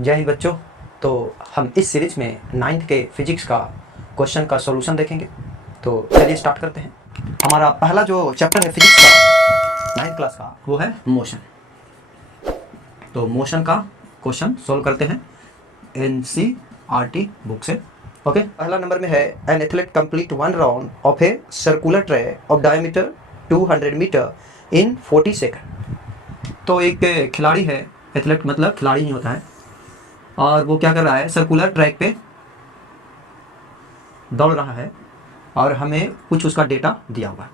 जय हिंद बच्चों। तो हम इस सीरीज में 9th के फिजिक्स का क्वेश्चन का सॉल्यूशन देखेंगे। तो चलिए स्टार्ट करते हैं। हमारा पहला जो चैप्टर है फिजिक्स का 9th क्लास का वो है मोशन। तो मोशन का क्वेश्चन सोल्व करते हैं NCERT बुक से। ओके, पहला नंबर में है an athlete complete one round of a circular track of diameter 200 metre in 40 second. तो एक खिलाड़ी है, एथलीट मतलब खिलाड़ी ही होता है, और वो क्या कर रहा है, सर्कुलर ट्रैक पे दौड़ रहा है और हमें कुछ उसका डेटा दिया हुआ है।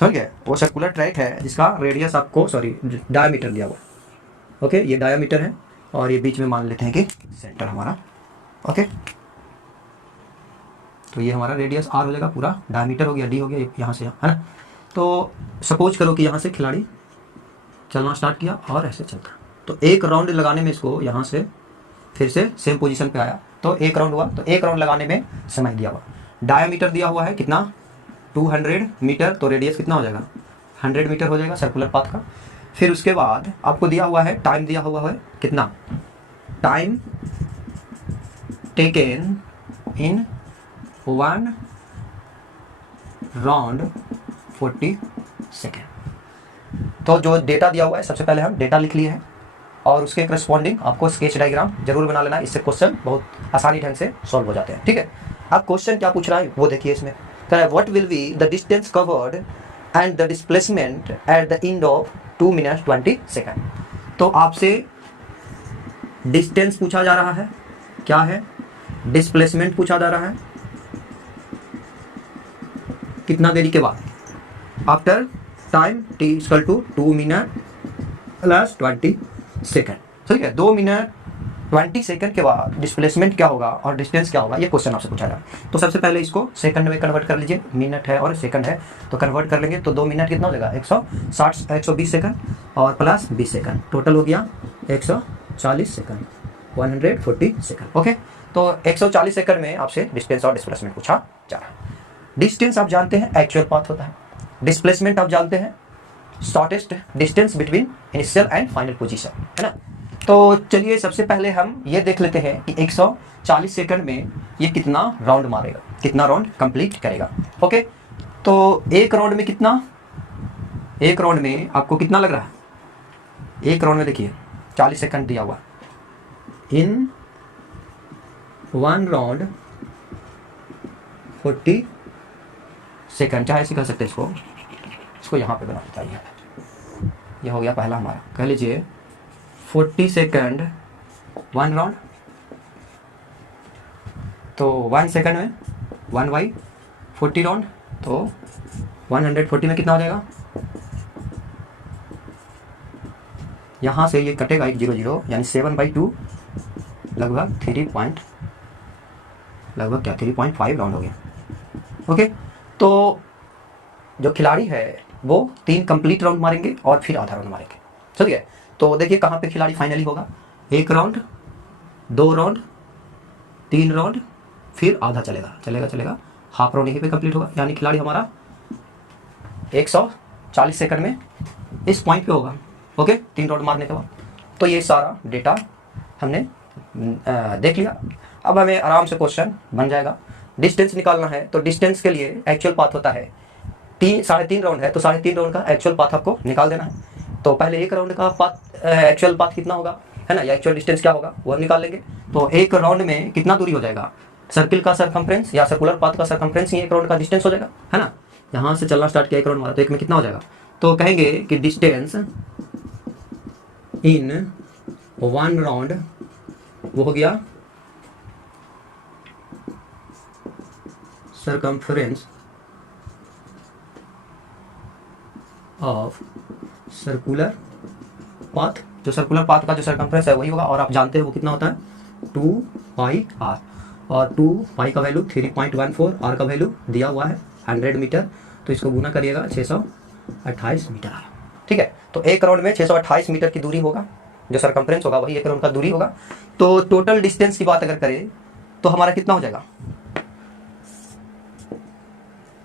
समझ गए? वो सर्कुलर ट्रैक है जिसका रेडियस आपको डायमीटर दिया हुआ है। ओके, ये डायमीटर है और ये बीच में मान लेते हैं कि सेंटर हमारा। ओके, तो ये हमारा रेडियस R हो जाएगा, पूरा डायमीटर हो गया, D हो गया, यहाँ से है ना। तो सपोज करो कि यहाँ से खिलाड़ी चलना स्टार्ट किया और ऐसे चलता, तो एक राउंड लगाने में इसको यहाँ से फिर से सेम पोजीशन पे आया, तो एक राउंड हुआ। तो एक राउंड लगाने में समय दिया हुआ, डायमीटर दिया हुआ है कितना, 200 मीटर, तो रेडियस कितना हो जाएगा, 100 मीटर हो जाएगा सर्कुलर पाथ का। फिर उसके बाद आपको दिया हुआ है टाइम, दिया हुआ है कितना, time taken in one round 40 second. तो जो डेटा दिया हुआ है, सबसे पहले हम डेटा लिख लिए हैं और उसके करस्पॉन्डिंग आपको स्केच डायग्राम जरूर बना लेना। इससे क्वेश्चन बहुत आसानी ढंग से सॉल्व हो जाते हैं। ठीक है, अब क्वेश्चन क्या पूछ रहा है वो देखिए। इसमें कह रहा है what will be the distance covered and the displacement at the end of 2 minute 20 second. तो आपसे डिस्टेंस पूछा जा रहा है, क्या है, डिस्प्लेसमेंट पूछा जा रहा है, कितना देरी के बाद, after time t equal to 2 minute plus 20 second. ठीक है, 2 मिनट 20 सेकेंड के बाद डिस्प्लेसमेंट क्या होगा और डिस्टेंस क्या होगा, ये क्वेश्चन आपसे पूछा जाए। तो सबसे पहले इसको सेकंड में कन्वर्ट कर लीजिए, मिनट है और सेकंड है तो कन्वर्ट कर लेंगे। तो 2 मिनट कितना हो जाएगा, 120 सेकंड और प्लस 20 सेकंड, टोटल हो गया 140 सेकंड, 140 सेकंड। ओके, तो 140 सेकंड में आपसे डिस्टेंस और डिस्प्लेसमेंट पूछा जा रहा है। डिस्टेंस आप जानते हैं एक्चुअल पाथ होता है, डिस्प्लेसमेंट आप जानते हैं shortest distance between initial and final position, है ना। तो चलिए सबसे पहले हम ये देख लेते हैं कि 140 सेकंड में ये कितना राउंड मारेगा, कितना राउंड कंप्लीट करेगा। ओके, तो एक राउंड में कितना, एक राउंड में आपको कितना लग रहा है, एक राउंड में देखिए 40 सेकंड दिया हुआ, इन वन राउंड 40 सेकंड, चाहे ऐसे कह सकते हैं इसको यहाँ पे बना चाहिए। ये हो गया पहला हमारा, कह लीजिए 40 सेकंड वन राउंड। तो 1 सेकंड में 1/40 राउंड, तो 140 में कितना हो जाएगा, यहाँ से ये कटेगा 1 0 0, यानी 7/2 लगभग 3.5 राउंड हो गया। ओके, तो जो खिलाड़ी है वो 3 कंप्लीट राउंड मारेंगे और फिर आधा राउंड मारेंगे। ठीक है, तो देखिए कहाँ पे खिलाड़ी फाइनली होगा, 1 राउंड, 2 राउंड, 3 राउंड, फिर आधा चलेगा, हाफ राउंड यहीं पे कंप्लीट होगा, यानी खिलाड़ी हमारा 140 सेकंड में इस पॉइंट पे होगा। ओके, 3 राउंड मारने के बाद। तो ये सारा डेटा हमने देख लिया। अब हमें आराम से क्वेश्चन बन जाएगा। डिस्टेंस निकालना है, तो डिस्टेंस के लिए एक्चुअल पाथ होता है 3.5 राउंड है, तो 3.5 राउंड का एक्चुअल पाथ आपको निकाल देना है। तो पहले एक राउंड का पाथ एक्चुअल पाथ कितना होगा, है ना, या एक्चुअल डिस्टेंस क्या होगा वो हम निकाल लेंगे। तो एक राउंड में कितना दूरी हो जाएगा, सर्किल का सरकमफ्रेंस या सर्कुलर पाथ का सरकमफ्रेंस ही एक राउंड का डिस्टेंस हो जाएगा, है ना। यहाँ से चलना स्टार्ट किया, एक राउंड मारा, तो एक में कितना हो जाएगा, तो कहेंगे कि डिस्टेंस इन वन राउंड वो हो गया circumference ऑफ सर्कुलर पाथ। जो सर्कुलर पाथ का जो सर्कमफ्रेंस है वही होगा, और आप जानते हैं वो कितना होता है, 2πr, और 2π का वैल्यू 3.14, r का वैल्यू दिया हुआ है 100 मीटर, तो इसको गुना करिएगा 628 मीटर आया। ठीक है, तो एक राउंड में 628 मीटर की दूरी होगा, जो सर्कमफ्रेंस होगा वही एक राउंड का दूरी होगा। तो टोटल डिस्टेंस की बात अगर करें तो हमारा कितना हो जाएगा,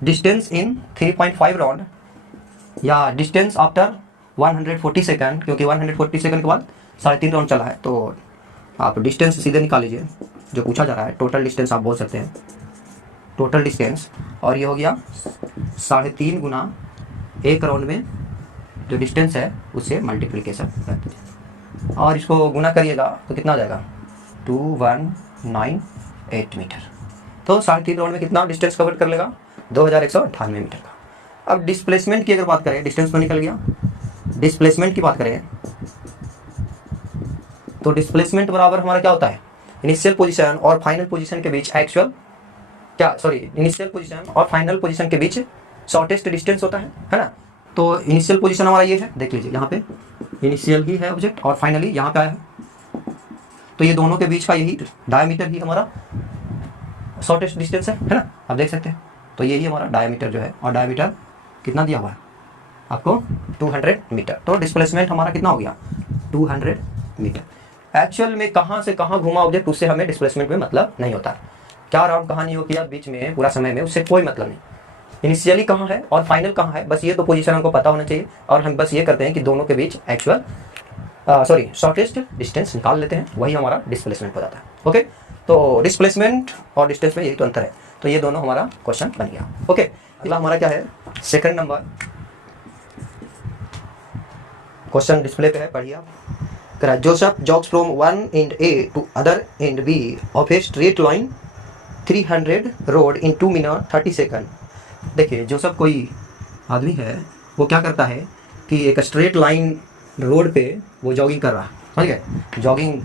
डिस्टेंस इन 3.5 राउंड या डिस्टेंस आफ्टर 140 सेकंड, क्योंकि 140 सेकंड के बाद 3.5 राउंड चला है, तो आप डिस्टेंस सीधे निकाल लीजिए, जो पूछा जा रहा है टोटल डिस्टेंस आप बोल सकते हैं, टोटल डिस्टेंस, और ये हो गया 3.5 गुना 1 राउंड में जो डिस्टेंस है उससे मल्टीप्लिकेशन कर दीजिए और इसको गुना करिएगा तो कितना आ जाएगा 2198 मीटर। तो 3.5 राउंड में कितना डिस्टेंस कवर कर लेगा 2198 मीटर का। अब डिस्प्लेसमेंट की अगर बात करें, डिस्टेंस तो निकल गया, डिस्प्लेसमेंट की बात करें तो डिस्प्लेसमेंट बराबर हमारा क्या होता है, इनिशियल पोजीशन और फाइनल पोजीशन के बीच एक्चुअल इनिशियल पोजीशन और फाइनल पोजीशन के बीच शॉर्टेस्ट डिस्टेंस होता है ना। तो इनिशियल पोजीशन हमारा ये है, देख लीजिए यहाँ पे इनिशियल ही है ऑब्जेक्ट और फाइनली यहाँ पे आया है, तो ये दोनों के बीच का यही डायमीटर ही हमारा शॉर्टेस्ट डिस्टेंस है ना, आप देख सकते हैं। तो यही हमारा डायमीटर जो है, और डायमीटर कितना दिया हुआ है आपको 200 मीटर। तो डिस्प्लेसमेंट हमारा कितना हो गया 200 मीटर। एक्चुअल में कहाँ से कहाँ घूमा ऑब्जेक्ट उससे हमें डिस्प्लेसमेंट में मतलब नहीं होता, क्या राउंड कहाँ नहीं हो किया बीच में पूरा समय में, उससे कोई मतलब नहीं। इनिशियली कहाँ है और फाइनल कहाँ है, बस ये तो पोजीशन हमको पता होना चाहिए, और हम बस ये करते हैं कि दोनों के बीच एक्चुअल शॉर्टेस्ट डिस्टेंस निकाल लेते हैं, वही हमारा डिस्प्लेसमेंट हो जाता है। ओके, तो डिस्प्लेसमेंट और डिस्टेंस में यही तो अंतर है। तो ये दोनों हमारा क्वेश्चन बन गया। ओके, अगला हमारा क्या है, सेकंड नंबर क्वेश्चन डिस्प्ले पे है, पढ़िए आप। Joseph jogs from one end A to other end B of a straight line 300 road in 2 minute 30 second. देखिए जोसेफ कोई आदमी है, वो क्या करता है कि एक स्ट्रेट लाइन रोड पे वो जॉगिंग कर रहा है, समझ गए, जॉगिंग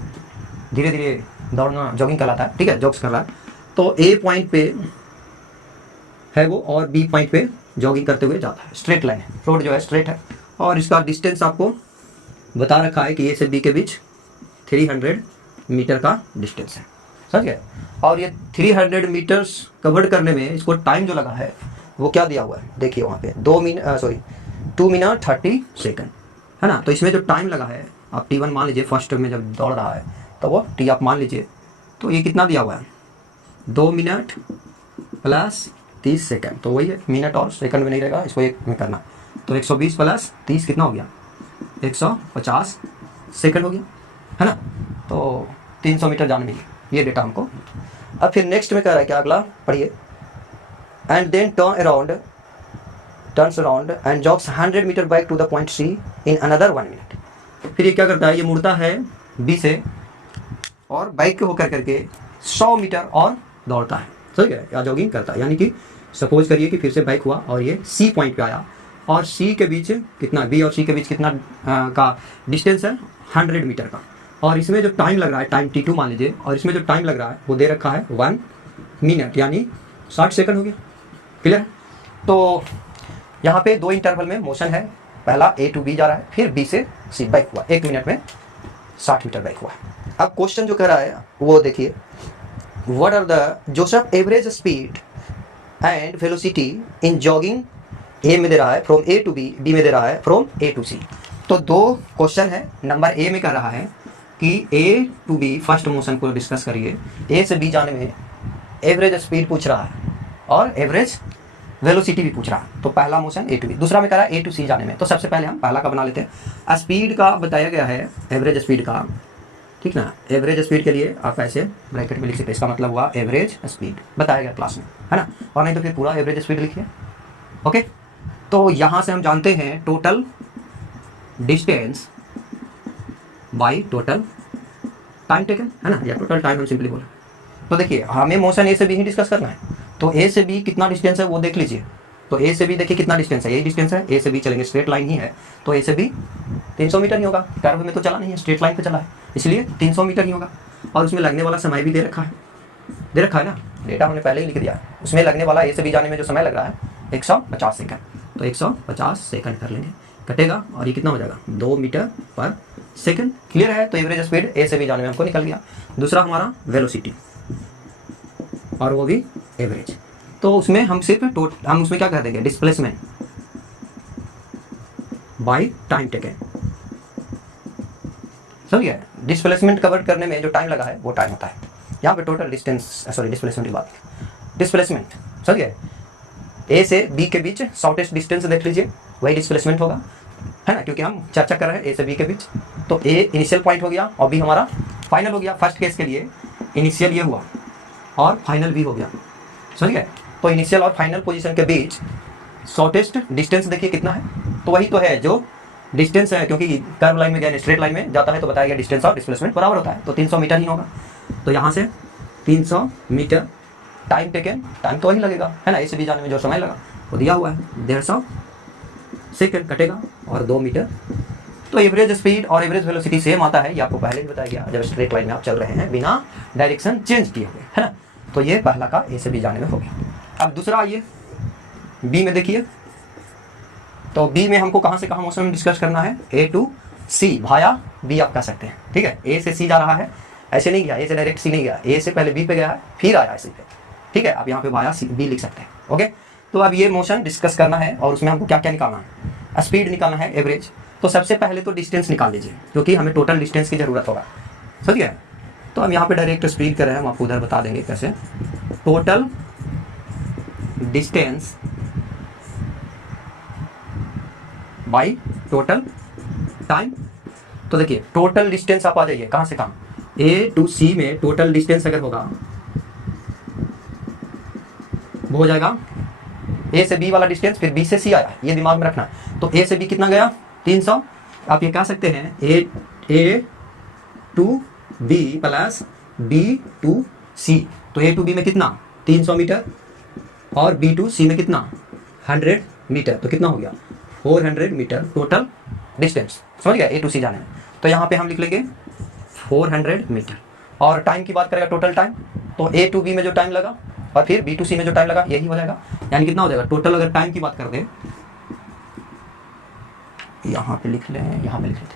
धीरे धीरे दौड़ना जॉगिंग कहलाता है, ठीक है, जॉग्स कर रहा है। तो ए पॉइंट पे है वो और बी पॉइंट पे जॉगिंग करते हुए जाता है, स्ट्रेट लाइन है, रोड जो है स्ट्रेट है, और इसका डिस्टेंस आपको बता रखा है कि ए से बी के बीच 300 मीटर का डिस्टेंस है, समझ गए। और ये 300 मीटर्स कवर करने में इसको टाइम जो लगा है वो क्या दिया हुआ है, देखिए वहाँ पे 2 मिनट 30 सेकंड है ना। तो इसमें जो टाइम लगा है आप T1 मान लीजिए, फर्स्ट में जब दौड़ रहा है तो वो T आप मान लीजिए, तो ये कितना दिया हुआ है 2 मिनट प्लस 30 सेकंड, तो वही है, मिनट और सेकंड में नहीं रहेगा, इसको एक में करना, तो 120 प्लस 30 कितना हो गया 150 सेकंड हो गया, है ना। तो 300 मीटर जाने में ये डेटा हमको। अब फिर नेक्स्ट में कह रहा है क्या, अगला पढ़िए, and then turns around and jogs 100 metre back to the point C in another 1 minute. फिर ये क्या करता है, ये मुड़ता है बी से और बाइक होकर करके 100 मीटर और दौड़ता है, ठीक है, या जॉगिंग करता है। यानी कि सपोज करिए कि फिर से बाइक हुआ और ये सी पॉइंट पे आया, और सी के बीच कितना, बी और सी के बीच कितना का डिस्टेंस है 100 मीटर का, और इसमें जो टाइम लग रहा है, टाइम T2 मान लीजिए, और इसमें जो टाइम लग रहा है वो दे रखा है 1 मिनट, यानी 60 सेकंड हो गया, क्लियर। तो यहाँ पे 2 इंटरवल में मोशन है, पहला A to B जा रहा है, फिर B से C बाइक हुआ, 1 मिनट में 60 मीटर बाइक हुआ। अब क्वेश्चन जो कह रहा है वो देखिए, what are the Joseph average speed and velocity in jogging, A में दे रहा है from A to B, B में दे रहा है फ्रॉम ए टू सी। तो 2 क्वेश्चन है, नंबर ए में कह रहा है कि ए टू बी फर्स्ट मोशन को डिस्कस करिए, ए से बी जाने में एवरेज स्पीड पूछ रहा है और एवरेज वेलोसिटी भी पूछ रहा है। तो पहला मोशन ए टू बी, दूसरा में कह रहा है ए टू सी जाने में, तो सबसे पहले हम पहला का बना लेते हैं। स्पीड का बताया गया है, एवरेज स्पीड का, ठीक ना, एवरेज स्पीड के लिए आप ऐसे ब्रैकेट में लिख सकते हैं, इसका मतलब हुआ एवरेज स्पीड बताया गया क्लास में, है ना, और नहीं तो फिर पूरा एवरेज स्पीड लिखिए। ओके, तो यहाँ से हम जानते हैं total distance by total time taken, है ना, या टोटल टाइम हम सिंपली बोले। तो देखिए हमें मोशन ए से बी ही डिस्कस करना है, तो ए से बी कितना डिस्टेंस है वो देख लीजिए। तो ए से बी देखिए कितना डिस्टेंस है, यही डिस्टेंस है, ए से बी चलेंगे, स्ट्रेट लाइन ही है, तो ए से बी 300 मीटर ही होगा, कर्व में तो चला नहीं है, स्ट्रेट लाइन पे चला है, इसलिए 300 मीटर ही होगा। और उसमें लगने वाला समय भी दे रखा है ना, डेटा हमने पहले ही लिख दिया है। उसमें लगने वाला ए से बी जाने में जो समय लग रहा है 150 सेकंड, तो 150 सेकंड कर लेंगे, कटेगा और ये कितना हो जाएगा 2 मीटर पर सेकंड, क्लियर है। तो एवरेज स्पीड ए से बी जाने में हमको निकल गया। दूसरा हमारा वेलोसिटी, और वो भी एवरेज, तो उसमें हम सिर्फ हम उसमें क्या कह देंगे, डिस्प्लेसमेंट बाय टाइम टेकन, समझिए। डिस्प्लेसमेंट कवर करने में जो टाइम लगा है वो टाइम होता है। यहाँ पे टोटल डिस्टेंस, सॉरी डिस्प्लेसमेंट की बात, डिस्प्लेसमेंट समझिए, ए से बी के बीच शॉर्टेस्ट डिस्टेंस देख लीजिए, वही डिस्प्लेसमेंट होगा, है ना, क्योंकि हम चर्चा कर रहे हैं ए से बी के बीच। तो ए इनिशियल पॉइंट हो गया और बी हमारा फाइनल हो गया। फर्स्ट केस के लिए इनिशियल ये हुआ और फाइनल भी हो गया, समझ गए। तो इनिशियल और फाइनल पोजीशन के बीच शॉर्टेस्ट डिस्टेंस देखिए कितना है, तो वही तो है जो डिस्टेंस है, क्योंकि कर्व लाइन में गया स्ट्रेट लाइन में जाता है तो बताया गया डिस्टेंस और डिस्प्लेसमेंट बराबर होता है, तो 300 मीटर ही होगा। तो यहाँ से 300 मीटर टाइम टेकन, टाइम तो वही लगेगा है ना, ए से बी जाने में जो समय लगा वो दिया हुआ है 150 सेकेंड कटेगा और 2 मीटर। तो एवरेज स्पीड और एवरेज वेलोसिटी सेम आता है, ये आपको पहले भी बताया गया जब स्ट्रेट लाइन में आप चल रहे हैं बिना डायरेक्शन चेंज किए हुए, है ना। तो ये पहला का ए से बी जाने में हो गया। अब दूसरा आइए बी में देखिए, तो बी में हमको कहाँ से कहाँ मोशन डिस्कस करना है, ए टू सी भाया बी आप कह सकते हैं, ठीक है। ए से सी जा रहा है, ऐसे नहीं गया, ए से डायरेक्ट सी नहीं गया, ए से पहले बी पे गया है फिर आया सी पे, ठीक है। आप यहाँ पे भाया सी बी लिख सकते हैं, ओके। तो अब ये मोशन डिस्कस करना है और उसमें हमको क्या क्या निकालना है, स्पीड निकालना है, एवरेज। तो सबसे पहले तो डिस्टेंस निकाल लीजिए, क्योंकि हमें टोटल डिस्टेंस की ज़रूरत होगा, समझ गए। तो हम यहाँ पे डायरेक्ट स्पीड कर रहे हैं, हम आपको उधर बता देंगे कैसे। Total distance by total time. तो देखिए टोटल डिस्टेंस आप आ जाइए कहाँ से कहाँ, ए टू सी में टोटल डिस्टेंस अगर होगा वो हो जाएगा ए से बी वाला डिस्टेंस, फिर बी से सी आया, ये दिमाग में रखना। तो ए से बी कितना गया 300, आप ये कह सकते हैं A to B plus B to C. तो ए टू बी में कितना 300 मीटर और बी टू सी में कितना 100 मीटर, तो कितना हो गया 400 मीटर टोटल डिस्टेंस, समझ गया, ए टू सी जाने में। तो यहाँ पे हम लिख लेंगे 400 मीटर। और टाइम की बात करेगा टोटल टाइम, तो ए टू बी में जो टाइम लगा और फिर बी टू सी में जो टाइम लगा यही हो जाएगा, यानी कितना हो जाएगा टोटल। अगर टाइम की बात कर दें, यहाँ पे लिख लें, यहाँ पे लिख लेते,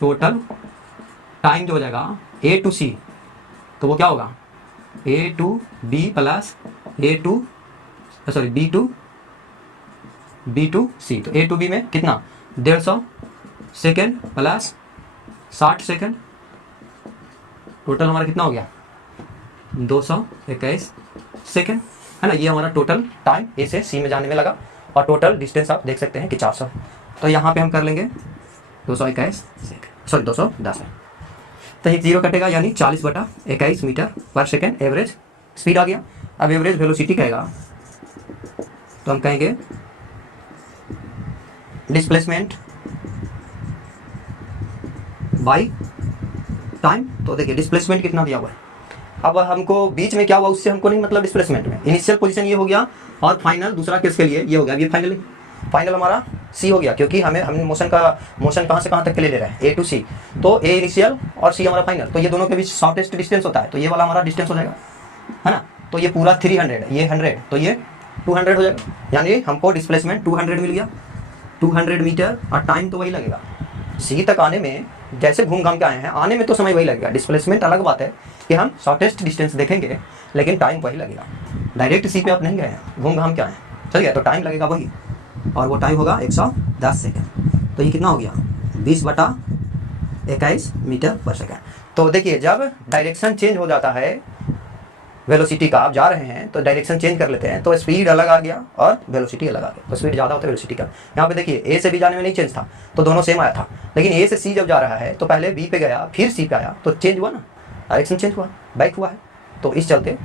टोटल टाइम जो हो जाएगा ए टू सी, तो वो क्या होगा A to B plus A to sorry B to C. तो ए टू बी में कितना 150 सेकेंड प्लस 60 सेकेंड, टोटल हमारा कितना हो गया 221 सेकेंड, है ना। ये हमारा टोटल टाइम ए से सी में जाने में लगा और टोटल डिस्टेंस आप देख सकते हैं कि 400। तो यहाँ पे हम कर लेंगे 221 सेकेंड, सॉरी 210 है, तो एक जीरो कटेगा, यानी 40/21 मीटर पर सेकेंड एवरेज स्पीड आ गया। अब एवरेज वेलोसिटी कहेगा तो हम कहेंगे डिस्प्लेसमेंट बाई टाइम। तो देखिए डिस्प्लेसमेंट कितना दिया हुआ है, अब हमको बीच में क्या हुआ उससे हमको नहीं मतलब, डिस्प्लेसमेंट में इनिशियल पोजीशन ये हो गया और फाइनल दूसरा केस के लिए ये हो गया। ये फाइनल हमारा सी हो गया, क्योंकि हमने मोशन कहाँ से कहाँ तक के लिए ले रहे हैं ए टू सी, तो ए इनिशियल और सी हमारा फाइनल, तो ये दोनों के बीच शॉर्टेस्ट डिस्टेंस होता है, तो ये वाला हमारा डिस्टेंस हो जाएगा, है ना। तो ये पूरा 300, ये 100, तो ये 200 हो जाएगा, यानी हमको डिस्प्लेसमेंट 200 मिल गया, 200 मीटर। और टाइम तो वही लगेगा, सी तक आने में जैसे घूम घाम के आए हैं, आने में तो समय वही लगेगा। डिस्प्लेसमेंट अलग बात है कि हम शॉर्टेस्ट डिस्टेंस देखेंगे, लेकिन टाइम वही लगेगा। डायरेक्ट सी पे आप नहीं गए हैं, घूम घाम के आए हैं, चल गया, तो टाइम लगेगा वही, और वो टाइम होगा 110 सेकेंड। तो ये कितना हो गया 20/21 मीटर पर सेकेंड। तो देखिए जब डायरेक्शन चेंज हो जाता है वेलोसिटी का, आप जा रहे हैं तो डायरेक्शन चेंज कर लेते हैं, तो स्पीड अलग आ गया और वेलोसिटी अलग आ गया, तो स्पीड ज़्यादा होता है वेलोसिटी का। यहाँ पे देखिए ए से बी जाने में नहीं चेंज था, तो दोनों सेम आया था, लेकिन ए से सी जब जा रहा है तो पहले बी पे गया फिर सी पे आया, तो चेंज हुआ ना, डायरेक्शन चेंज हुआ, बैक हुआ है, तो इस चलते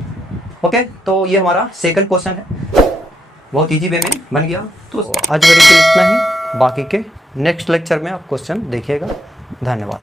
ओके। तो ये हमारा सेकंड क्वेश्चन है, बहुत ईजी वे में बन गया। तो आज मेरे के इतना ही, बाकी के नेक्स्ट लेक्चर में आप क्वेश्चन देखिएगा। धन्यवाद।